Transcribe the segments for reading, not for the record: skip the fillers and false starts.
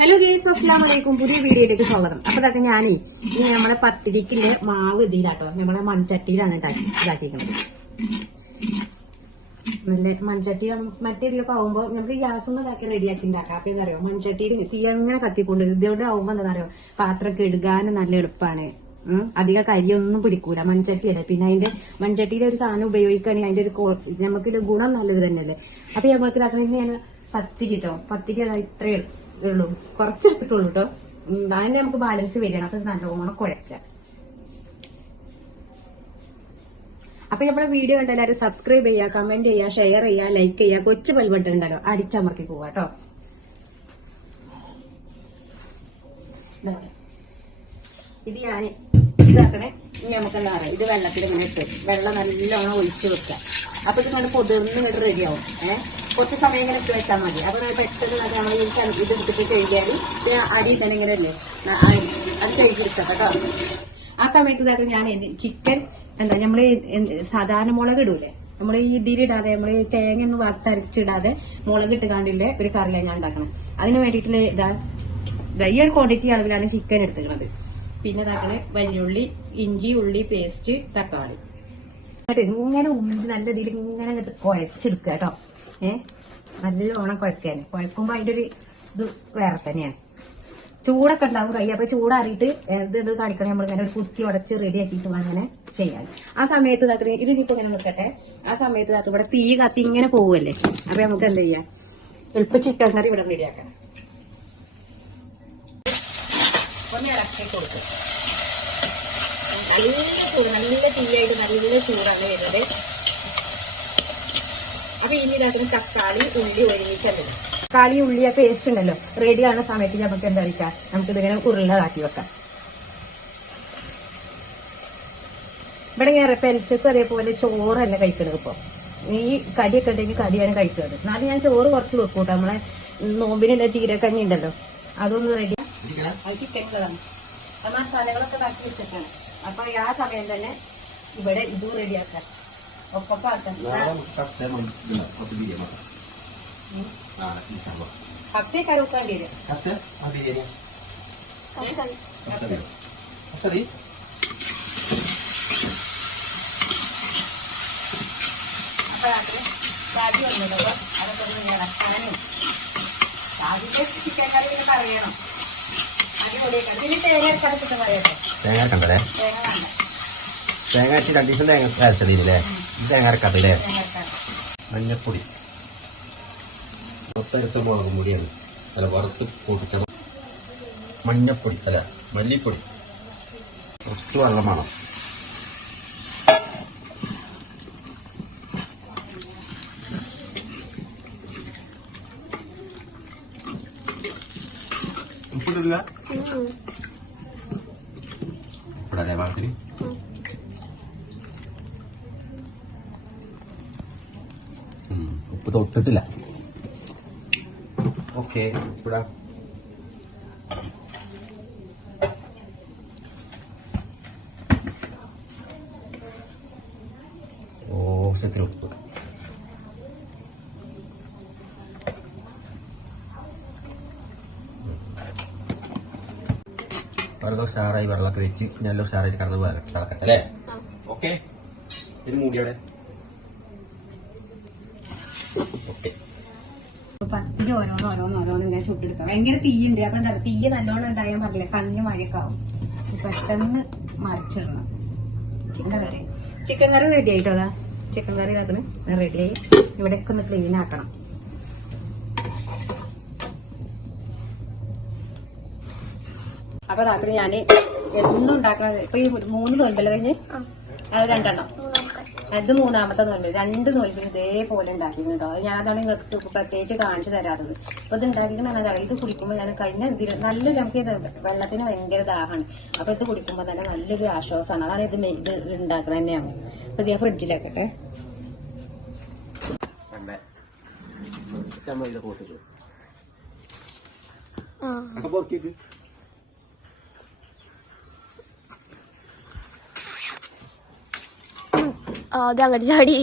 Hello guys, അസ്സലാമു അലൈക്കും. പുതിയ വീഡിയോയിലേക്ക് സ്വാഗതം. അപ്പൊ ഇതൊക്കെ ഞാനേ ഇനി നമ്മളെ പത്തിരിക്കിന്റെ മാവ് ഇതിലാട്ടോ നമ്മളെ മൺചട്ടിയിലാണ് ഇതാക്കിയിരിക്കുന്നത്. നല്ല മൺചട്ടി മറ്റേ ഇതിലൊക്കെ ആവുമ്പോ നമുക്ക് ഗ്യാസൊന്നും ഇതാക്കി റെഡിയാക്കി ഉണ്ടാക്കാം. അപ്പൊ എന്താ പറയുക, മൺചട്ടിയിൽ തീ അങ്ങനെ കത്തിക്കൊണ്ട് ഇതോടെ ആവുമ്പോ എന്താ പറയുക, പാത്രം കഴുകാനും നല്ല എളുപ്പമാണ്. അധികം കരിയൊന്നും പിടിക്കൂല. മൺചട്ടിയല്ലേ, പിന്നെ അതിന്റെ മൺചട്ടിയിലെ ഒരു സാധനം ഉപയോഗിക്കുകയാണെങ്കിൽ അതിന്റെ ഒരു നമുക്ക് ഗുണം നല്ലത് തന്നെയല്ലേ. അപ്പൊ നമുക്ക് ഇതാക്കണമെങ്കിൽ പത്തിരി കേട്ടോ, പത്തിരി അതാ ഇത്രയേ ഉള്ളൂ, കുറച്ചെടുത്തിട്ടുള്ളൂ കേട്ടോ. അതിന്റെ നമുക്ക് ബാലൻസ് വരികയാണ്. അപ്പൊ നല്ലോണം കുഴക്കുക. അപ്പൊ നമ്മുടെ വീഡിയോ കണ്ട എല്ലാവരും സബ്സ്ക്രൈബ് ചെയ്യുക, കമന്റ് ചെയ്യുക, ഷെയർ ചെയ്യുക, ലൈക്ക് ചെയ്യുക. കൊച്ചു ബെൽ ബട്ടൺ ഉണ്ടല്ലോ, അടിച്ചമർത്തി പോവാ കേട്ടോ. ഇത് ഞാൻ ഇതാക്കണേ. ഇനി നമുക്ക് എന്താ പറയുക, ഇത് വെള്ളത്തിൽ ഇങ്ങനെ ഇട്ട് വെള്ളം നല്ലോണം ഒഴിച്ചു വെക്കുക. അപ്പൊ ഇത് നല്ല പൊതിർന്ന് ഇങ്ങോട്ട് റെഡിയാവും. കുറച്ച് സമയം ഇങ്ങനെ ഇട്ട് വെച്ചാൽ മതി. അപ്പൊ പെട്ടെന്ന് നമ്മൾ ഇത് എടുത്തിട്ട് കഴുകിയാൽ അടി തന്നെ ഇങ്ങനെ അല്ലേ അത് കഴുകിയെടുക്കാം കേട്ടോ. ആ സമയത്ത് ഇതാക്കി ഞാൻ ചിക്കൻ എന്താ നമ്മള് സാധാരണ മുളക് ഇടൂലേ, നമ്മൾ ഈ ഇതിലിടാതെ നമ്മള് തേങ്ങ ഒന്നും വറുത്തരച്ചിടാതെ മുളക് ഇട്ട് കാണ്ടില്ലേ ഒരു കറിയിലാണ് ഞാൻ ഉണ്ടാക്കണം. അതിന് വേണ്ടിയിട്ടുള്ള ഈ ഒരു ക്വാണ്ടിറ്റി അളവിലാണ് ചിക്കൻ എടുത്തിരിക്കുന്നത്. പിന്നെ ഇതാക്കണേ വലിയുള്ളി, ഇഞ്ചി, ഉള്ളി പേസ്റ്റ്, തക്കാളി ഇങ്ങനെ ഉള്ളി നല്ല ഇതിൽ ഇങ്ങനെ കുഴച്ചെടുക്കുക കേട്ടോ. നല്ലോണം കുഴക്കാൻ. കുഴക്കുമ്പോ അതിന്റെ ഒരു ഇത് വേറെ തന്നെയാണ്. ചൂടൊക്കെ ഉണ്ടാവും കൈ. അപ്പൊ ചൂടാറിയിട്ട് ഇത് കാണിക്കണേ നമ്മളിങ്ങനെ ഒരു കുത്തി ഉടച്ച് റെഡി ആക്കിയിട്ട് അങ്ങനെ ചെയ്യാൻ. ആ സമയത്ത് ഇതാക്കണേ ഇതിനിപ്പോ ഇങ്ങനെ നിൽക്കട്ടെ. ആ സമയത്ത് ഇതാക്കും ഇവിടെ തീ കത്തി ഇങ്ങനെ പോവല്ലേ. അപ്പൊ നമുക്ക് എന്ത് ചെയ്യാം, എളുപ്പം ചിക്കൻ കറി ഇവിടെ റെഡിയാക്കാം. ഒന്ന് ഇറക്കി കൊടുക്കും. നല്ല തീയായിട്ട് നല്ല ചൂടാണ് വരുന്നത്. അപ്പൊ ഇനി ഇതാക്കുന്ന തക്കാളി, ഉള്ളി ഒരുമിച്ചല്ലേ. തക്കാളി ഉള്ളിയ പേസ്റ്റ് ഉണ്ടല്ലോ റെഡി ആവുന്ന സമയത്ത് നമുക്ക് എന്താ വെക്കാം, നമുക്ക് ഇതിങ്ങനെ ഉരുളാക്കി വെക്കാം. ഇവിടെ ഞാൻ പെലച്ചക്ക് അതേപോലെ ചോറല്ല കഴിക്കുന്നത്. ഇപ്പൊ ഈ കടിയൊക്കെ ഉണ്ടെങ്കിൽ കടിയാണ് കഴിക്കുന്നത്. എന്നാലും ഞാൻ ചോറ് കുറച്ച് വെക്കൂട്ടോ. നമ്മളെ നോമ്പിനുള്ള ജീരകഞ്ഞി ഉണ്ടല്ലോ, അതൊന്ന് റെഡി. അത് ചിക്കൻ മസാലകളൊക്കെ ബാക്കി വെച്ചിട്ടാണ്. അപ്പൊ ആ സമയം തന്നെ ഇവിടെ ഇതും റെഡിയാക്കാം. ഒപ്പം ആക്കാം. കപ്സേ കറുക്കാണ്ടി വരും. അപ്പൊ കാജി വന്നല്ലോ, അതൊക്കെ ഒന്ന് ഇറക്കാനും. കാജിന്റെ ചിക്കൻ കറി പിന്നെ അറിയണം. അടിപൊളിയൊക്കെ. പിന്നെ തേങ്ങ അരക്കാൻ ചിക്കൻ കറിയൊക്കെ. തേങ്ങ അരക്കണ്ടല്ലേ? തേങ്ങ വേണ്ട. തേങ്ങ അരച്ച് 2 ദിവസം തേങ്ങ അരച്ചതില്ലേ? തേങ്ങ അരക്കാത്തല്ലേ? മഞ്ഞപ്പൊടി, മൊത്തരച്ച മുളകും പൊടിയാണ്. അല്ല, വറുത്ത് പൊട്ടിച്ച മഞ്ഞപ്പൊടി, അല്ല മല്ലിപ്പൊടി, കുറച്ച് വെള്ളം വേണം. ഉപ്പിട്ടില്ല ഇവിടെ ഭാഗത്തിന്. ഉപ്പ് തൊട്ടിട്ടില്ല. ഓക്കെ, ഇവിടെ ആവശ്യത്തിന് ഉപ്പ്. വെള്ളം ഉഷാറായി വെള്ളമൊക്കെ വെച്ച് നല്ല ഉഷാറായിട്ട് കടന്ന് തിളക്കട്ടെ അല്ലേ? ഓക്കെ, ഇത് മൂടിയോടെ. ഓക്കെ, പത്തിരി ഓരോന്നോരോന്നോരോന്ന് ഇങ്ങനെ ചുട്ടെടുക്കാം. ഭയങ്കര തീയുണ്ട്. അപ്പൊ എന്താ തീ നല്ലോണം ഉണ്ടായാൽ പറഞ്ഞില്ല കണ്ണിന് മഴയൊക്കെ ആവും. പെട്ടെന്ന് മറിച്ചിടണം. ചിക്കൻ കറി റെഡി ആയിട്ടോളാ. ചിക്കൻ കറി ഇതാക്കണ് റെഡിയായി. ഇവിടെയൊക്കെ ഒന്ന് ക്ലീൻ ആക്കണം. അപ്പൊ ഇതാക്കണ ഞാന് എന്നും ഉണ്ടാക്കണത്. ഇപ്പൊ ഈ 3 നോൽപ്പല്ലോ കഴിഞ്ഞ്, അത് 2 അത് 3ാമത്തെ നോൽപ്പ്. 2 നോൽപ്പിന് ഇതേപോലെ ഉണ്ടാക്കിയിരുന്നു. അത് ഞാൻ അതാണ് നിങ്ങൾക്ക് പ്രത്യേകിച്ച് കാണിച്ചു തരാത്തത്. അപ്പൊ ഇത് ഉണ്ടാക്കിക്കണ ഇത് കുടിക്കുമ്പോൾ ഞാൻ കഴിഞ്ഞ നല്ലൊരു നമുക്ക് ഇത് വെള്ളത്തിന് ഭയങ്കര ദാഹമാണ്. അപ്പൊ ഇത് കുടിക്കുമ്പോൾ തന്നെ നല്ലൊരു ആശ്വാസമാണ്. അതാണ് ഇത് ഉണ്ടാക്കണ തന്നെയാണ്. അപ്പൊ ഇത് ഫ്രിഡ്ജിലാക്കട്ടെ. അത് അങ്ങോട്ട് ചാടി.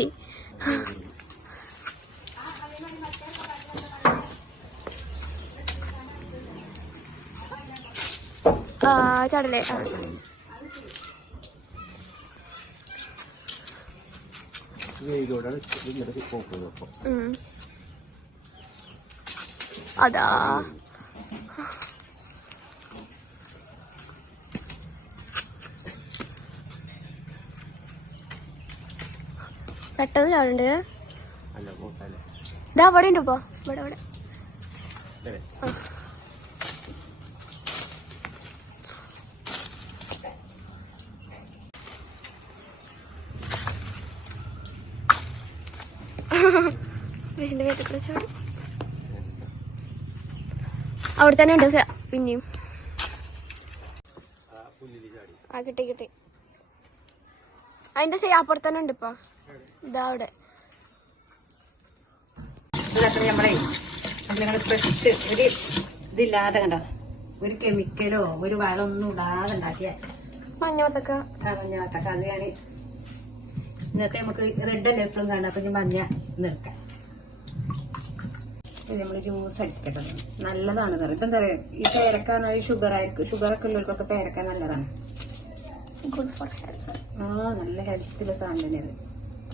ചടലേ അതാ പെട്ടെന്ന് ചാടുണ്ട് ഇതാ അവിടെ ഉണ്ട് ഇപ്പൊ ഇവിടെ ഇവിടെ വിഷിന്റെ വേദത്തിൽ ചാടും അവിടെ തന്നെ ഉണ്ട് പിന്നെയും ആ കിട്ടി കിട്ടി അതിന്റെ അപ്പുറത്ത് തന്നെ ഉണ്ട് ഇപ്പൊ ഇതാ അവിടെ നമ്മളെ ഫ്രഷ് ഒരു ഇതില്ലാതെ കണ്ടോ ഒരു കെമിക്കലോ ഒരു വളമൊന്നും ഇടാതെ ഉണ്ടാക്കിയ മഞ്ഞവത്തൊക്കെ മഞ്ഞാത്തക്ക അത് ഞാൻ ഇന്നത്തെ നമുക്ക് റെഡ് അല്ലേ എപ്പോഴും കാണാം അപ്പൊ ഞാൻ മഞ്ഞ നിർക്കാം നമ്മൾ ജ്യൂസ് അടിക്കട്ടോ നല്ലതാണ് പറയുന്നത് ഇപ്പം എന്താ പറയുക ഈ പേരക്ക ഷുഗർ ആയിരിക്കും ഷുഗറൊക്കെ ഉള്ളവർക്കൊക്കെ പേരക്ക നല്ലതാണ് ഗുഡ് ഫോർ ഹെൽത്ത് നല്ല ഹെൽത്തുള്ള സാധനം തന്നെയാണ്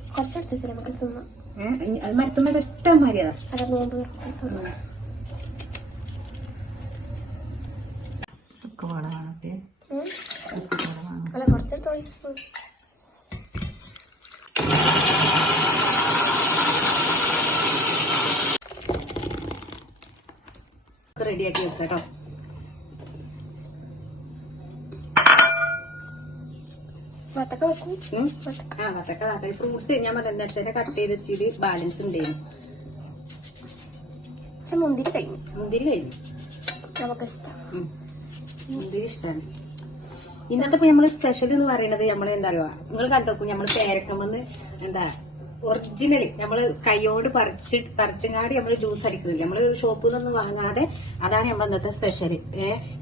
കുറച്ചെടുത്ത് നമുക്ക് തിന്നാം അത് മരത്തുമ്പോൾ ഒറ്റ മര്യാദ അതെ നോമ്പ് അല്ല കുറച്ചെടുത്തോളി റെഡിയാക്കി വെച്ചോ വത്തക്ക വെക്കും വത്തക്ക ഫ്രൂട്ട്സ് ഞാൻ നേരത്തെ കട്ട് ചെയ്ത് വെച്ചിട്ട് ബാലൻസ് ഉണ്ടായിരുന്നു മുന്തിരി കഴിഞ്ഞു മുന്തിരി കഴിഞ്ഞു നമുക്ക് ഇഷ്ടം മുന്തിരി ഇഷ്ടമാണ് ഇന്നത്തെ ഇപ്പൊ നമ്മള് സ്പെഷ്യൽ എന്ന് പറയുന്നത് നമ്മള് എന്താ പറയുക നിങ്ങൾ കണ്ടോക്കും നമ്മള് പേരക്കമെന്ന് എന്താ ഒറിജിനൽ നമ്മള് കൈയോട് പറിച്ചങ്ങാടി നമ്മള് ജ്യൂസ് അടിക്കുന്നില്ല നമ്മള് ഷോപ്പിൽ നിന്നൊന്നും വാങ്ങാതെ അതാണ് നമ്മൾ ഇന്നത്തെ സ്പെഷ്യൽ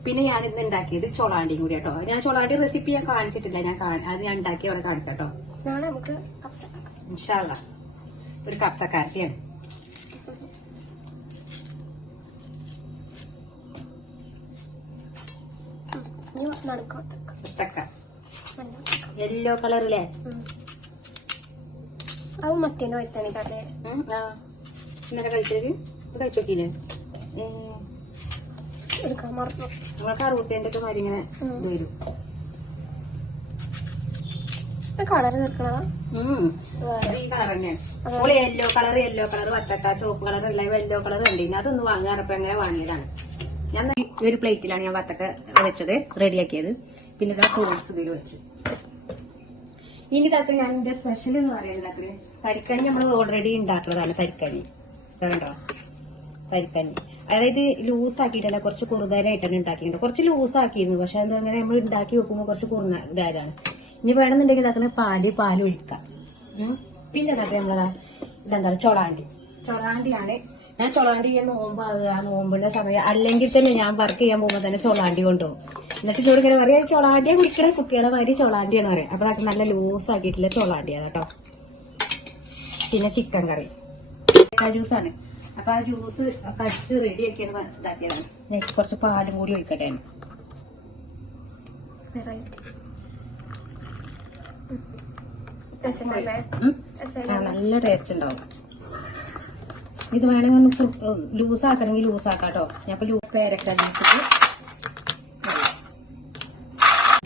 പിന്നെ ഞാൻ ഇന്ന് ഉണ്ടാക്കിയത് ചൊളാണ്ടിയും കൂടി കേട്ടോ ഞാൻ ചൊളാണ്ടി റെസിപ്പി ഞാൻ കാണിച്ചിട്ടില്ല അത് ഞാൻ ഉണ്ടാക്കി അവിടെ കാണിക്കട്ടോ നാളെ നമുക്ക് ഇൻഷാല്ലാ ഒരു കപ്സക്കാരത്തിയാണ് യെല്ലോ കളറില്ലേ അത് മറ്റേനോ വരുത്താണിക്കല്ലേ ഇന്നലെ കഴിച്ചത് കഴിച്ചോക്കിയില്ലേ എടുക്കാൻ മറന്നു നമ്മളെ കറുത്തേന്റെ ഒക്കെ മാതിരി ഇങ്ങനെ ഇത് വരും കളർ നിൽക്കണതാ ഈ കളർ തന്നെയാണ് യെല്ലോ കളർ വത്തക്ക ചുവപ്പ് കളർ എല്ലാം യെല്ലോ കളർ ഉണ്ട് അതൊന്ന് വാങ്ങാറപ്പോ അങ്ങനെ വാങ്ങിയതാണ് ഞാൻ ഈ ഒരു പ്ലേറ്റിലാണ് ഞാൻ വത്തക്ക വെച്ചത് റെഡിയാക്കിയത് പിന്നെ ഇതാ ഫ്രൂട്ട്സ് ഇതിൽ വെച്ചു ഇനി ഇതാക്കണ ഞാൻ എന്റെ സ്പെഷ്യൽ എന്ന് പറയുന്നത് തരിക്കഞ്ഞി നമ്മൾ ഓൾറെഡി ഉണ്ടാക്കുന്നതാണ് തരിക്കഞ്ഞി കണ്ടോ തരിക്കഞ്ഞി അതായത് ലൂസ് ആക്കിയിട്ടല്ല കുറച്ച് കുറുതാനായിട്ടാണ് ഉണ്ടാക്കിയിട്ടുണ്ട് കുറച്ച് ലൂസ് ആക്കിയിരുന്നു പക്ഷെ അത് അങ്ങനെ നമ്മൾ ഉണ്ടാക്കി വെക്കുമ്പോൾ കുറച്ച് കുറഞ്ഞ ഇതായതാണ് ഇനി വേണമെന്നുണ്ടെങ്കിൽ ഇതാക്കുന്ന പാല് ഒഴിക്കാം പിന്നെ ഇതാക്കുക നമ്മളതാ ഇതെന്താ ചൊളാണ്ടിയാണ് ഞാൻ ചൊളാണ്ടി ചെയ്യാൻ നോമ്പാകുക നോമ്പിന്റെ സമയം അല്ലെങ്കിൽ തന്നെ ഞാൻ വർക്ക് ചെയ്യാൻ പോകുമ്പോൾ തന്നെ ചൊളാണ്ടി കൊണ്ടുപോകും എന്നിട്ട് ചോട് ഇങ്ങനെ പറയാം ചൊളാണ്ടിയെ കുടിക്കണ കുട്ടികളെ മാതിരി ചൊളാണ്ടിയാണ് പറയാം അപ്പൊ അതൊക്കെ നല്ല ലൂസ് ആക്കിയിട്ടില്ല ചൊളാണ്ടിയാണ് കേട്ടോ പിന്നെ ചിക്കൻ കറി ജ്യൂസാണ് അപ്പൊ ആ ജ്യൂസ് കടിച്ച് റെഡി ആക്കിയാണ് ഇതാക്കിയതാണ് ഞാൻ കുറച്ച് പാലും കൂടി ഒഴിക്കട്ടെ നല്ല ടേസ്റ്റ് ഉണ്ടാവും ഇത് വേണമെങ്കിൽ ലൂസ് ആക്കണമെങ്കിൽ ലൂസ് ആക്കാട്ടോ ഞാൻ ഇപ്പൊ പേരക്ക ജ്യൂസിട്ട്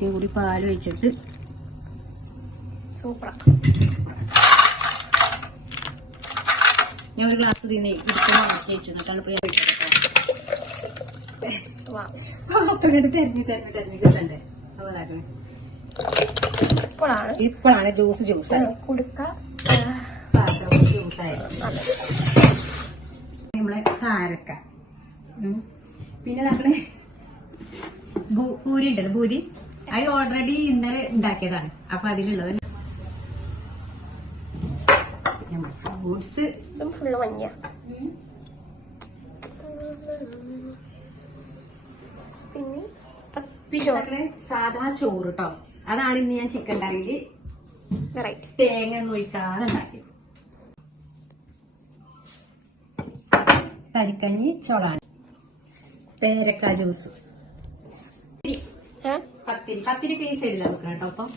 കൂടി പാല് ഒഴിച്ചിട്ട് സൂപ്പർ ഞാൻ ഒരു ഗ്ലാസ് തിന്നെ ഇരിക്കുന്ന മാറ്റി വെച്ചു എന്നിട്ടാണ് ഇപ്പൊ ഞാൻ ഒഴിച്ചത് തെരഞ്ഞു കിട്ടണ്ടേ അപ്പൊ ഇതാക്കണേ ഇപ്പോഴാണ് ജ്യൂസ് കൊടുക്ക ജ്യൂസായത് നമ്മളെ കാരക്ക പിന്നെ നമ്മള് പൂരി ഉണ്ടല്ലോ പൂരി അത് ഓൾറെഡി ഇന്നലെ ഉണ്ടാക്കിയതാണ് അപ്പൊ അതിലുള്ളത് ഫ്രൂട്ട്സ് ഫുള്ള് മഞ്ഞ പിന്നെ സാധാ ചോറ് കേട്ടോ അതാണ് ഇന്ന് ഞാൻ ചിക്കൻ കറിയില് തേങ്ങ ഒന്നും ഒഴിക്കാതെ ഉണ്ടാക്കിയത് തരിക്കഞ്ഞി ചൊളാണി പേരക്ക ജ്യൂസ് പത്തിരി ഈ സൈഡിലാണ് വെക്കണം കേട്ടോ. അപ്പം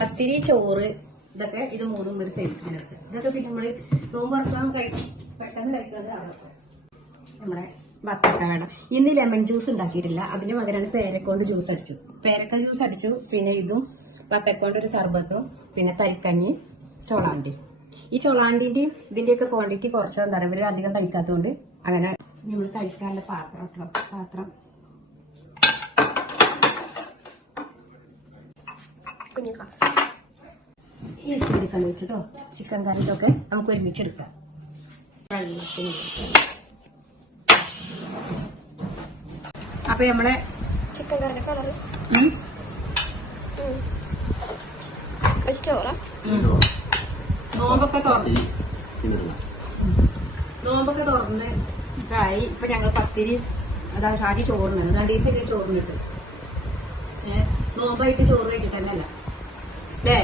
പത്തിരി ചോറ് ഇതൊക്കെ ഇത് മൂന്നും ഒരു സൈഡിൽ വെക്കുക. ഇതൊക്കെ പിന്നെ നമ്മള് നോമ്പ് തുറക്കാൻ പെട്ടെന്ന് കഴിക്കുന്നത് അവിടെ നമ്മുടെ ബത്തക്ക വേണം. ഇന്ന് ലെമൺ ജ്യൂസ് ഉണ്ടാക്കിയിട്ടില്ല, അതിന് പകരമാണ് പേരക്കൊണ്ട് ജ്യൂസ് അടിച്ചു. പേരക്ക ജ്യൂസ് അടിച്ചു, പിന്നെ ഇതും ബത്തക്കൊണ്ട് ഒരു സർബത്തും, പിന്നെ തരിക്കഞ്ഞി, ചോളാണ്ടി. ഈ ചോളാണ്ടിന്റെയും ഇതിന്റെയൊക്കെ ക്വാണ്ടിറ്റി കുറച്ച് എന്താ പറയുക, ഇവര് അധികം കഴിക്കാത്തതുകൊണ്ട് അങ്ങനെ നമ്മൾ കഴിക്കാനുള്ള പാത്രം കുഞ്ഞു ഗ്ലാസ്. ഈ സൈഡിൽ കളി വെച്ചിട്ടോ ചിക്കൻ കറിയിലൊക്കെ നമുക്ക് ഒരുമിച്ചെടുക്കാം. വെള്ളത്തിന് അപ്പൊ നമ്മളെ ചിക്കൻ കറിയുടെ കളറ് ചോറ നോമ്പൊക്കെ തുറന്ന് ആയി. ഇപ്പൊ ഞങ്ങൾ പത്തിരി അതാ ഷാജി ചോറിന് രണ്ടീസൊക്കെ ചോറിനിട്ട് നോമ്പായിട്ട് ചോറ് കഴിച്ചിട്ടല്ല അല്ലേ.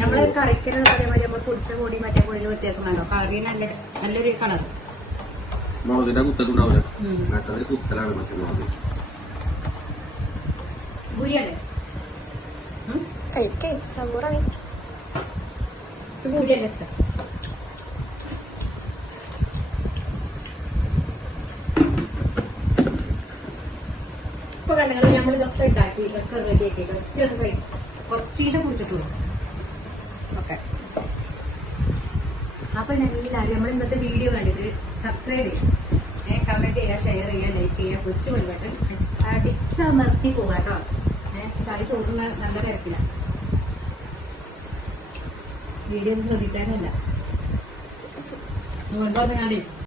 നമ്മള് കറിക്കുന്നത് അതേമാതിരി നമ്മൾ പൊടിച്ച പൊടി മറ്റേ പൊടിയിൽ വ്യത്യാസം കണ്ടോ, കളറി നല്ലൊരു കളർ. മുളകിന്റെ കുത്തലുണ്ടാവില്ല, മറ്റൊരു കുത്തലാണ് മറ്റേ മുളക്. ഭൂരിയാണ് കഴിക്കേ സമ്പൂറാണ്. ഭൂരിയല്ലേ ഇഷ്ടം. ഇപ്പൊ കണ്ടങ്ങൾ നമ്മളിതൊക്കെ ഉണ്ടാക്കി ഇതൊക്കെ റെഡി ആക്കി ഇതൊക്കെ കുറച്ച് ദിവസം കുടിച്ചിട്ടുള്ളൂ. ഓക്കെ, അപ്പൊ എല്ലാവരും നമ്മൾ ഇന്നത്തെ വീഡിയോ കണ്ടിട്ട് സബ്സ്ക്രൈബ് ചെയ്യും, കമന്റ് ചെയ്യുക, ഷെയർ ചെയ്യുക, ലൈക്ക് ചെയ്യുക, കൊച്ചു വെള്ളവട്ടം ടിപ്സ് നിർത്തി പോവാട്ടോ. ചാടി ചോറുന്ന നല്ല തിരക്കില്ല, വീഡിയോ ശ്രദ്ധിക്കാനല്ല. അതുകൊണ്ടാണ് ഞാൻ